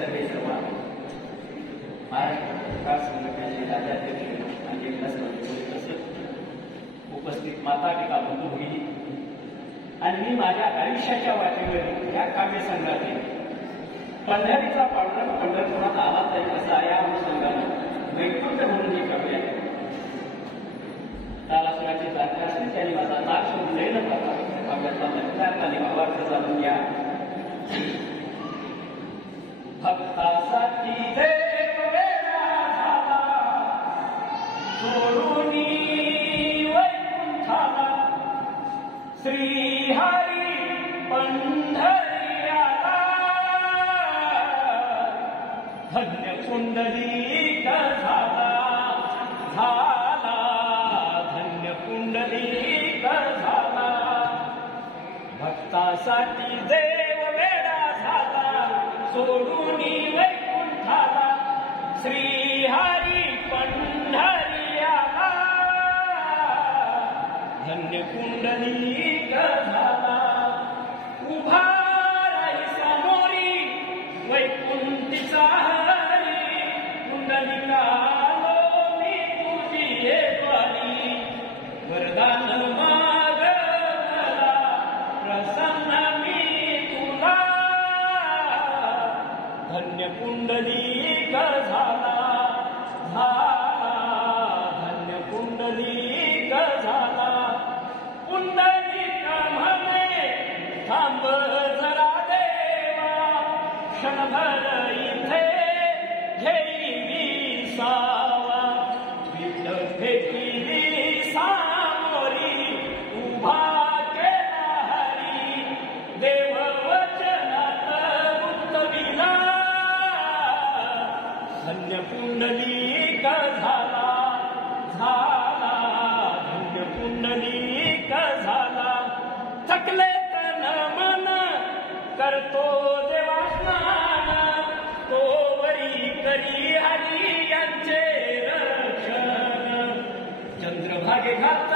सर्वे सर्व महाराष्ट्र पत्रकार संघटनेचे राज्याध्यक्ष आणि तसंच उपस्थित माता पिता बंधू भगिनी आणि मी माझ्या आयुष्याच्या वाटेवरील या काव्यसंघातील पंढरीचा पांडुरंग पंढरपुरात आला तरी असा या अनुषंगाने वैकुंठ म्हणून ही काव्य आहे. तालासुराची जाणकार असली त्यांनी माझा ताल शोधून न करता काव्याचा नक्कार्थाने भावार्थ जाणून घ्या. भक्तासाठी देव वेडा झाला सोडून वैकुंठाला श्रीहरी पंढरी आला धन्य पुंडलिक झाला झाला धन्य पुंडलिक झाला. भक्तासाठी देव वेडा झाला सोडून वैकुंठाला श्रीहरी पंढरी आला धन्य पुंडलिक झाला. उभा राही समोरी वैकुंठीचा हरी पुंडलिकालो मी तुझी हे द्वारी वरदान मागला प्रसन्न मी तुला धन्य पुंडलिक झाला झाला धन्य पुंडलिक झाला. पुंडलिक म्हणे थांब जरा देवा क्षणभर इथे घेई विसावा विठ्ठल सामोरी उभा केला हरी देव वचनात गुंतविला धन्य पुंडलिक झाला झाला धन्य पुंडलिक झाला. थकले तन मन करतो देवा स्नान तो वरी करी हरी यांचे रक्षण चंद्रभागे घात